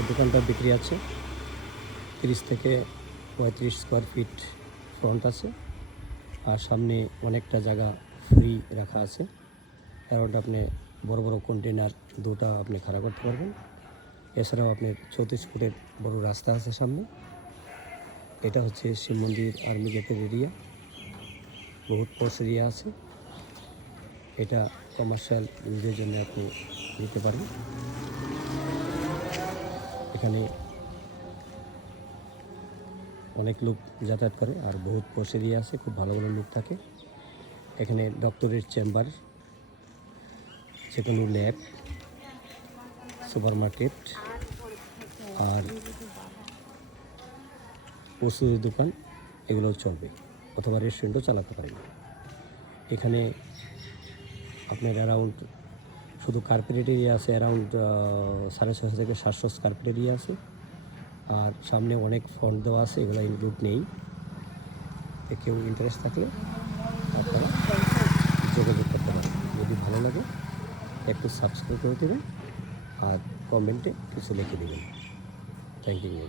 এই দোকানটা বিক্রি আছে 30 থেকে 35 স্কোয়ার ফিট ফ্রন্ট আছে, আর সামনে অনেকটা জায়গা ফ্রি রাখা আছে। অ্যারাউন্ড আপনি বড় বড় কন্টেনার দুটা আপনি খাড়া করতে পারবেন। এছাড়াও আপনার 34 ফুটের বড় রাস্তা আছে সামনে। এটা হচ্ছে শিব মন্দির আর্মি গেটের এরিয়া, বহুত পশ এরিয়া আছে। এটা কমার্শিয়াল ইউজের জন্য আপনি নিতে পারেন। এখানে অনেক লোক যাতায়াত করে, আর বহুত পশ এরিয়া আছে, খুব ভালো ভালো লোক থাকে এখানে। ডক্টরের চেম্বার, যে কোনো ল্যাব, সুপার মার্কেট আর ওষুধের দোকান এগুলো চলবে, অথবা রেস্টুরেন্টও চালাতে পারেন। এখানে আপনার অ্যারাউন্ড শুধু কার্পেট এরিয়া আছে অ্যারাউন্ড 650 থেকে 700 কার্পেট এরিয়া আছে, আর সামনে অনেক ফন্ট দেওয়া আছে, এগুলো ইনক্লুড নেই। কেউ ইন্টারেস্ট থাকলে আপনারা যোগাযোগ করতে পারেন। যদি ভালো লাগে একটু সাবস্ক্রাইব করে দেবেন আর কমেন্টে কিছু লিখে দেবেন। Thank you.